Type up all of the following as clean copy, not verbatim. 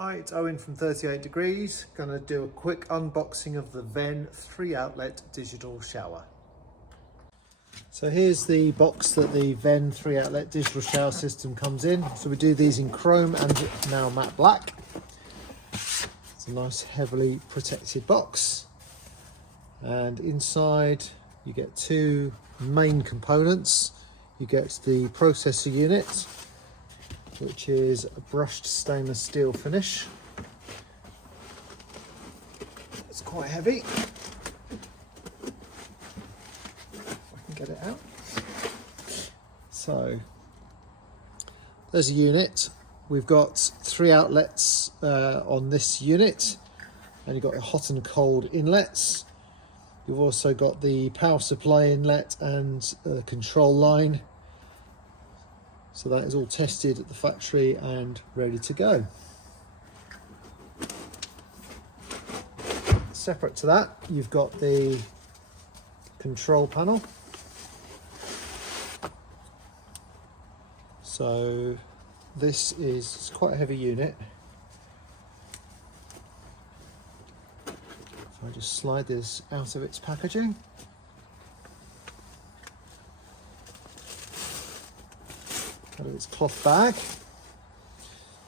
Hi, it's Owen from 38 Degrees. Going to do a quick unboxing of the Venn 3-outlet digital shower. So here's the box that the Venn 3-outlet digital shower system comes in. So we do these in chrome and now matte black. It's a nice heavily protected box. And inside you get two main components. You get the processor unit, which is a brushed stainless steel finish. It's quite heavy. If I can get it out. So there's a unit. We've got 3 outlets on this unit, and you've got your hot and cold inlets. You've also got the power supply inlet and the control line. So that is all tested at the factory and ready to go. Separate to that, you've got the control panel. So this is quite a heavy unit. So I just slide this out of its packaging. Out of its cloth bag.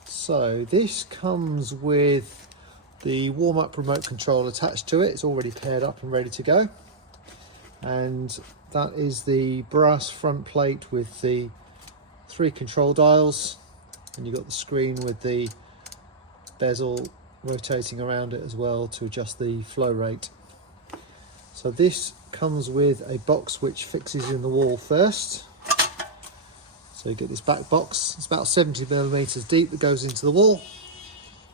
So this comes with the warm-up remote control attached to it. It's already paired up and ready to go. And that is the brass front plate with the 3 control dials, and you've got the screen with the bezel rotating around it as well to adjust the flow rate. So this comes with a box which fixes in the wall first. So you get this back box. It's about 70mm deep that goes into the wall.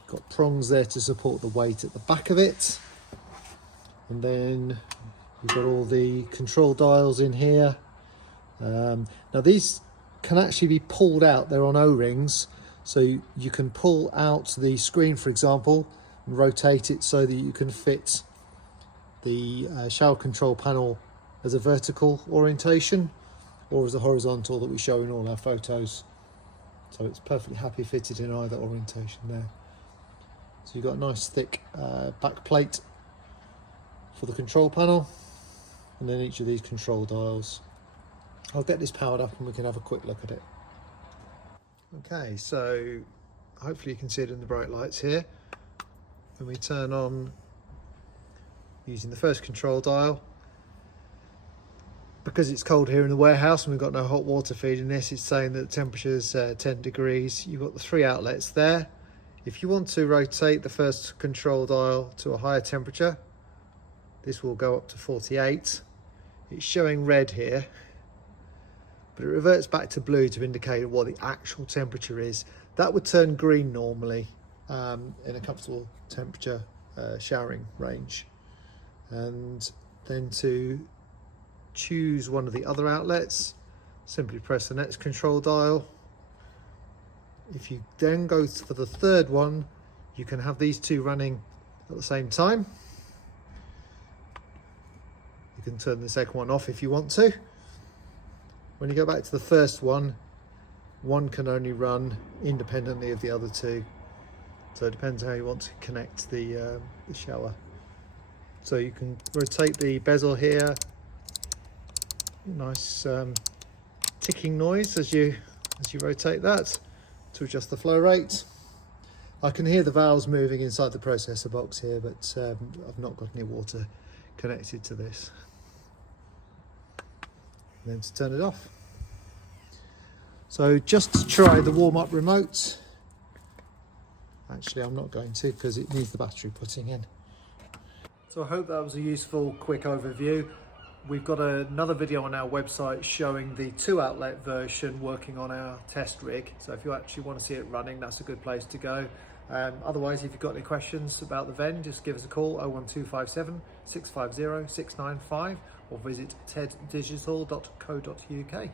Got prongs there to support the weight at the back of it. And then you've got all the control dials in here. Now these can actually be pulled out. They're on O-rings. So you can pull out the screen, for example, and rotate it so that you can fit the shower control panel as a vertical orientation, or as a horizontal that we show in all our photos. So it's perfectly happy fitted in either orientation there. So you've got a nice thick back plate for the control panel, and then each of these control dials. I'll get this powered up and we can have a quick look at it. Okay, so hopefully you can see it in the bright lights here. When we turn on using the first control dial, because it's cold here in the warehouse and we've got no hot water feed in this, it's saying that the temperature is 10 degrees. You've got the 3 outlets there. If you want to rotate the first control dial to a higher temperature, this will go up to 48. It's showing red here, but it reverts back to blue to indicate what the actual temperature is. That would turn green normally in a comfortable temperature showering range. And then to choose one of the other outlets, simply press the next control dial. If you then go for the third one, you can have these two running at the same time. You can turn the second one off if you want to. When you go back to the first one, one can only run independently of the other two. So it depends how you want to connect the shower. So you can rotate the bezel here. Nice ticking noise as you rotate that to adjust the flow rate. I can hear the valves moving inside the processor box here, but I've not got any water connected to this. And then to turn it off. So just to try the warm-up remote. Actually, I'm not going to, because it needs the battery putting in. So I hope that was a useful, quick overview. We've got another video on our website showing the 2-outlet version working on our test rig. So if you actually want to see it running, that's a good place to go. Otherwise, if you've got any questions about the Venn, just give us a call, 01257 650 695, or visit teddigital.co.uk.